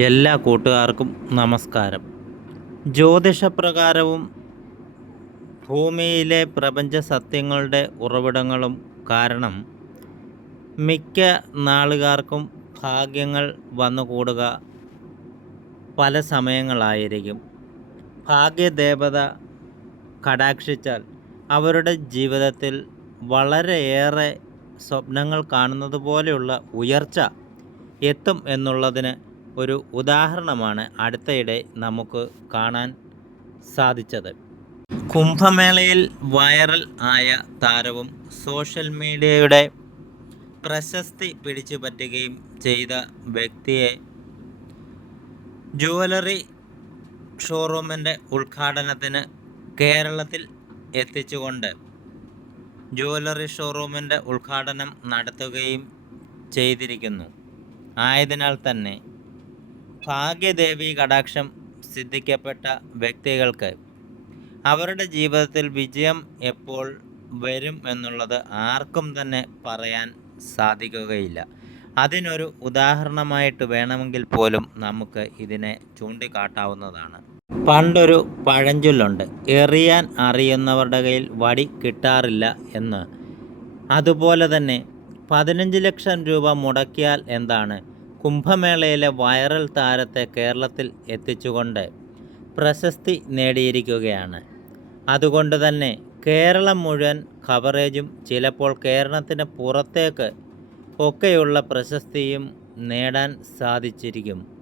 എല്ലാ കൂട്ടുകാർക്കും നമസ്കാരം. ജ്യോതിഷപ്രകാരവും ഭൂമിയിലെ പ്രപഞ്ച സത്യങ്ങളുടെ ഉറവിടങ്ങളും കാരണം മിക്ക നാളുകാർക്കും ഭാഗ്യങ്ങൾ വന്നുകൂടുക പല സമയങ്ങളായിരിക്കും. ഭാഗ്യദേവത കടാക്ഷിച്ചാൽ അവരുടെ ജീവിതത്തിൽ വളരെയേറെ സ്വപ്നങ്ങൾ കാണുന്നത് പോലെയുള്ള ഉയർച്ച എത്തും എന്നുള്ളതിന് ഒരു ഉദാഹരണമാണ് അടുത്തയിടെ നമുക്ക് കാണാൻ സാധിച്ചത്. കുംഭമേളയിൽ വൈറൽ ആയ താരവും സോഷ്യൽ മീഡിയയുടെ പ്രശസ്തി പിടിച്ചു പറ്റുകയും ചെയ്ത വ്യക്തിയെ ജുവലറി ഷോറൂമിന്റെ ഉദ്ഘാടനത്തിന് കേരളത്തിൽ എത്തിച്ചുകൊണ്ട് ജുവലറി ഷോറൂമിന്റെ ഉദ്ഘാടനം നടത്തുകയും ചെയ്തിരിക്കുന്നു. ആയതിനാൽ തന്നെ ഭാഗ്യദേവി കടാക്ഷം സിദ്ധിക്കപ്പെട്ട വ്യക്തികൾക്ക് അവരുടെ ജീവിതത്തിൽ വിജയം എപ്പോൾ വരും എന്നുള്ളത് ആർക്കും തന്നെ പറയാൻ സാധിക്കുകയില്ല. അതിനൊരു ഉദാഹരണമായിട്ട് വേണമെങ്കിൽ പോലും നമുക്ക് ഇതിനെ ചൂണ്ടിക്കാട്ടാവുന്നതാണ്. പണ്ടൊരു പഴഞ്ചൊല്ലുണ്ട് എറിയാൻ അറിയുന്നവരുടെ കയ്യിൽ വടി കിട്ടാറില്ല എന്ന്. അതുപോലെ തന്നെ പതിനഞ്ച് ലക്ഷം രൂപ മുടക്കിയാൽ എന്താണ്? കുംഭമേളയിലെ വൈറൽ താരത്തെ കേരളത്തിൽ എത്തിച്ചുകൊണ്ട് പ്രശസ്തി നേടിയിരിക്കുകയാണ്. അതുകൊണ്ട് തന്നെ കേരളം മുഴുവൻ കവറേജും ചിലപ്പോൾ കേരളത്തിന് പുറത്തേക്ക് ഒക്കെയുള്ള പ്രശസ്തിയും നേടാൻ സാധിച്ചിരിക്കും.